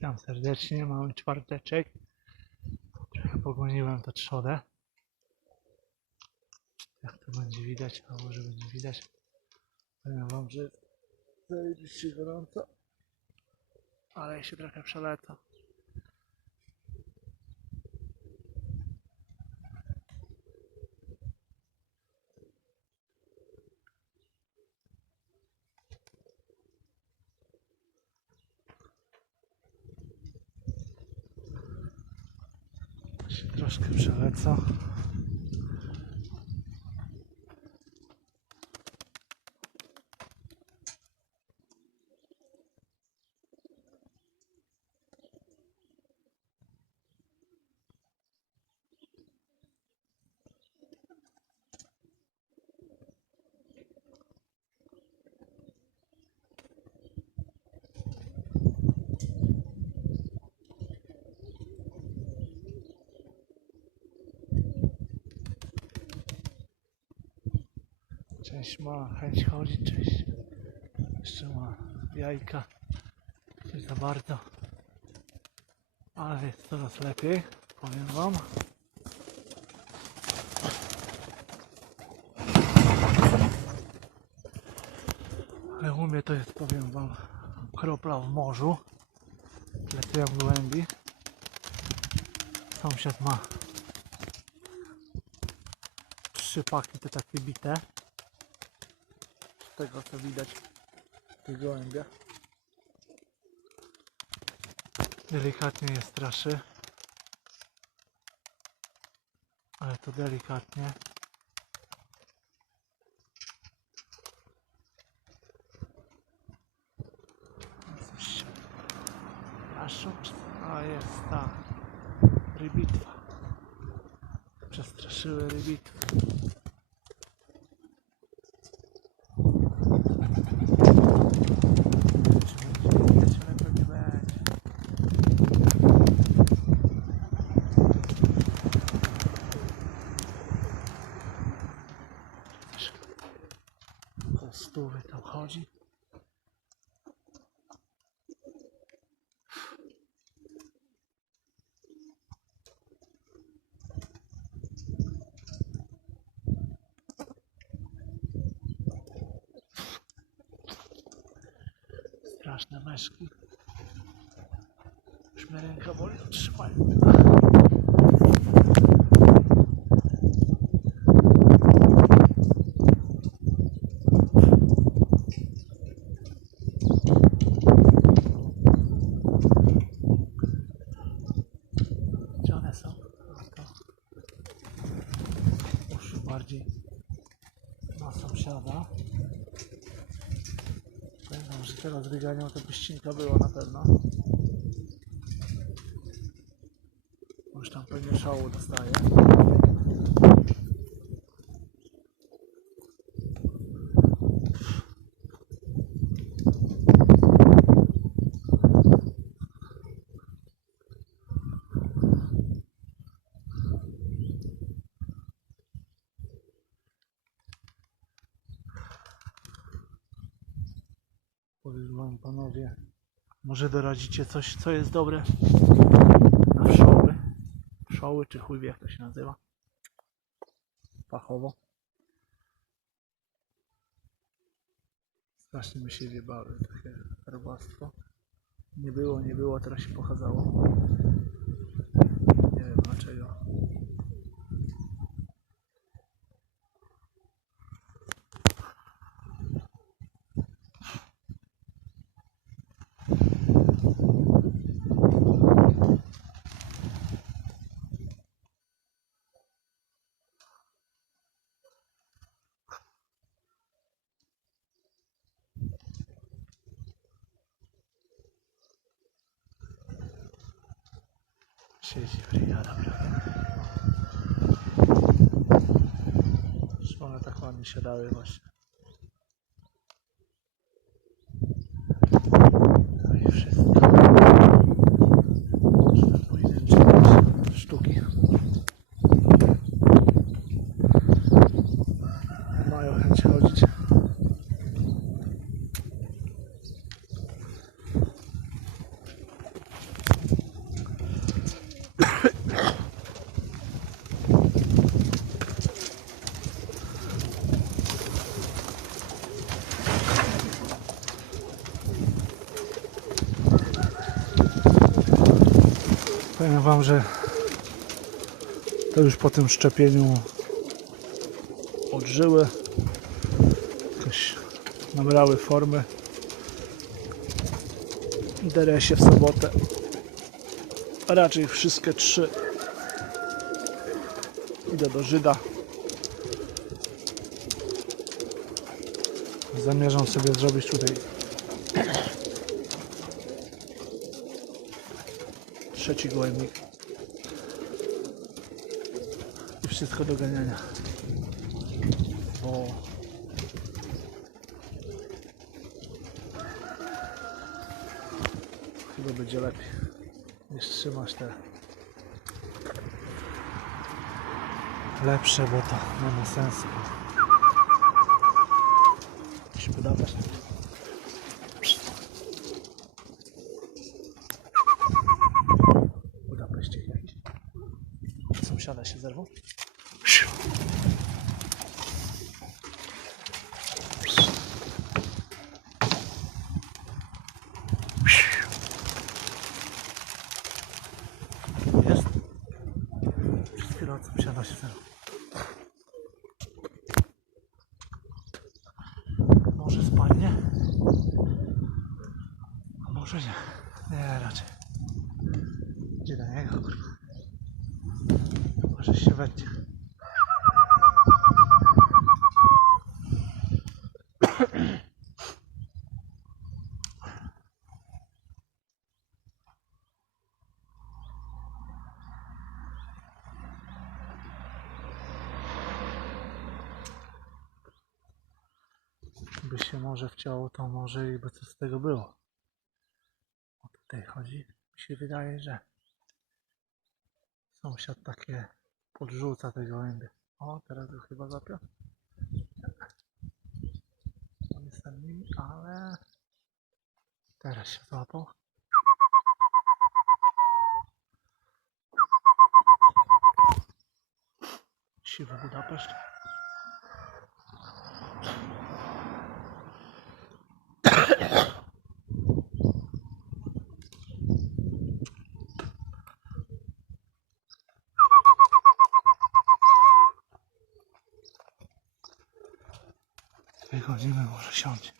Witam serdecznie, mamy czwarteczek. Trochę pogoniłem to trzodę. Jak to będzie widać, a może będzie widać. Powiem wam, że zajebiście gorąco. Ale się trochę przeleca. Troszkę przeleca. Część ma chęć chodzić, część jeszcze ma jajka. Nie za bardzo. Ale jest coraz lepiej, powiem wam. Ale u mnie to jest, powiem wam, kropla w morzu. Lecę jak głębi. Sąsiad ma trzy paki te takie bite. Tego co widać w tych gołębiach. Delikatnie je straszy. Ale to delikatnie. Czy co? A jest ta rybitwa. Przestraszyły rybitwy. Czy będzie widać, ale pewnie będzie. Też Koło stówy tam chodzi. Straszne myszki. Już mnie ręka boli. Gdzie one są? A to już bardziej na sąsiada. Wyganiał to byścinka była na pewno. Już tam pewnie szału dostaje. Powiem wam panowie, może doradzicie coś, co jest dobre na pszczoły. Pszczoły czy chuj wie jak to się nazywa. Fachowo. Strasznie mi się wiebały takie robactwo. Nie było, nie było, teraz się pokazało. Nie wiem dlaczego. şey çeviriyor Rabbi. Sonra takılan inşallah ve başlar. Powiem Wam, że to już po tym szczepieniu odżyły. Jakoś nabrały formy. Derę się w sobotę. A raczej wszystkie trzy. Idę do Żyda. Zamierzam sobie zrobić tutaj trzeci gołębnik i wszystko do ganiania. Bo chyba będzie lepiej. Niż trzymasz te lepsze, bo to nie ma sensu. Jakiś Budapeszt się zerwał Jest? Przez chwilę od sąsiada się zerwał Może spadnie? A może nie? Nie, raczej. Gdzie do niego, kurwa? Może się wetnie. By się może wcięło, to może i by co z tego było. O tutaj chodzi. Mi się wydaje, że sąsiad takie podrzuca te gołębie. O, teraz go chyba zapiął. On jest tam nimi, ale teraz się złapał. Siwy Budapeszt. Wychodzimy, może siądzie.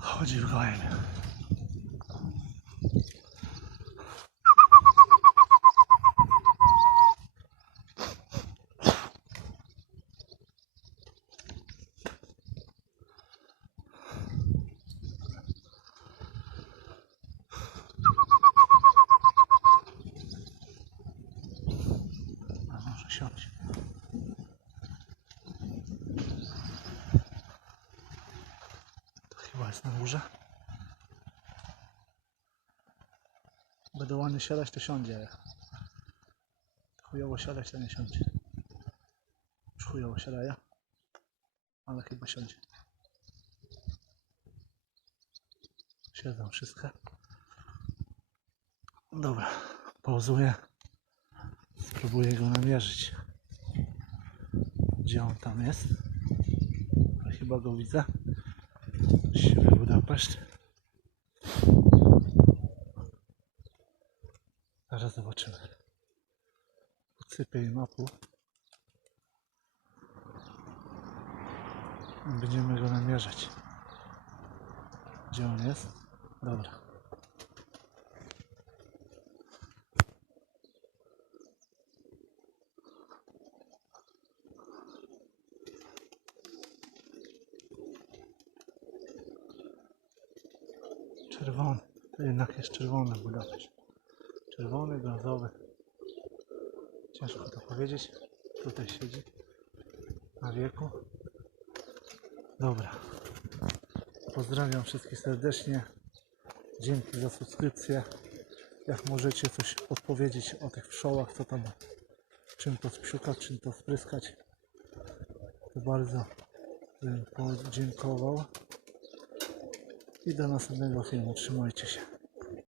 Chodzi w gołębie. A może siąść. Chyba jest na górze. Będę ładnie siadać, to siądzie. Chujowo siadać, to nie siądzie. Już chujowo siadaje. Ale chyba siądzie. Siedzą wszystkie. Dobra, pauzuję. Spróbuję go namierzyć. Gdzie on tam jest? Chyba go widzę. Budapeszt. Zaraz zobaczymy. Podsypię im mapu. Będziemy go namierzać. Gdzie on jest? Dobra. Czerwony. To jednak jest czerwony Budapeszt. Czerwony, brązowy. Ciężko to powiedzieć. Tutaj siedzi. Na wieku. Dobra. Pozdrawiam wszystkich serdecznie. Dzięki za subskrypcję. Jak możecie coś odpowiedzieć o tych pszczołach, co tam, czym to sprzukać, czym to spryskać, to bardzo bym podziękował. I do następnego filmu. Trzymajcie się.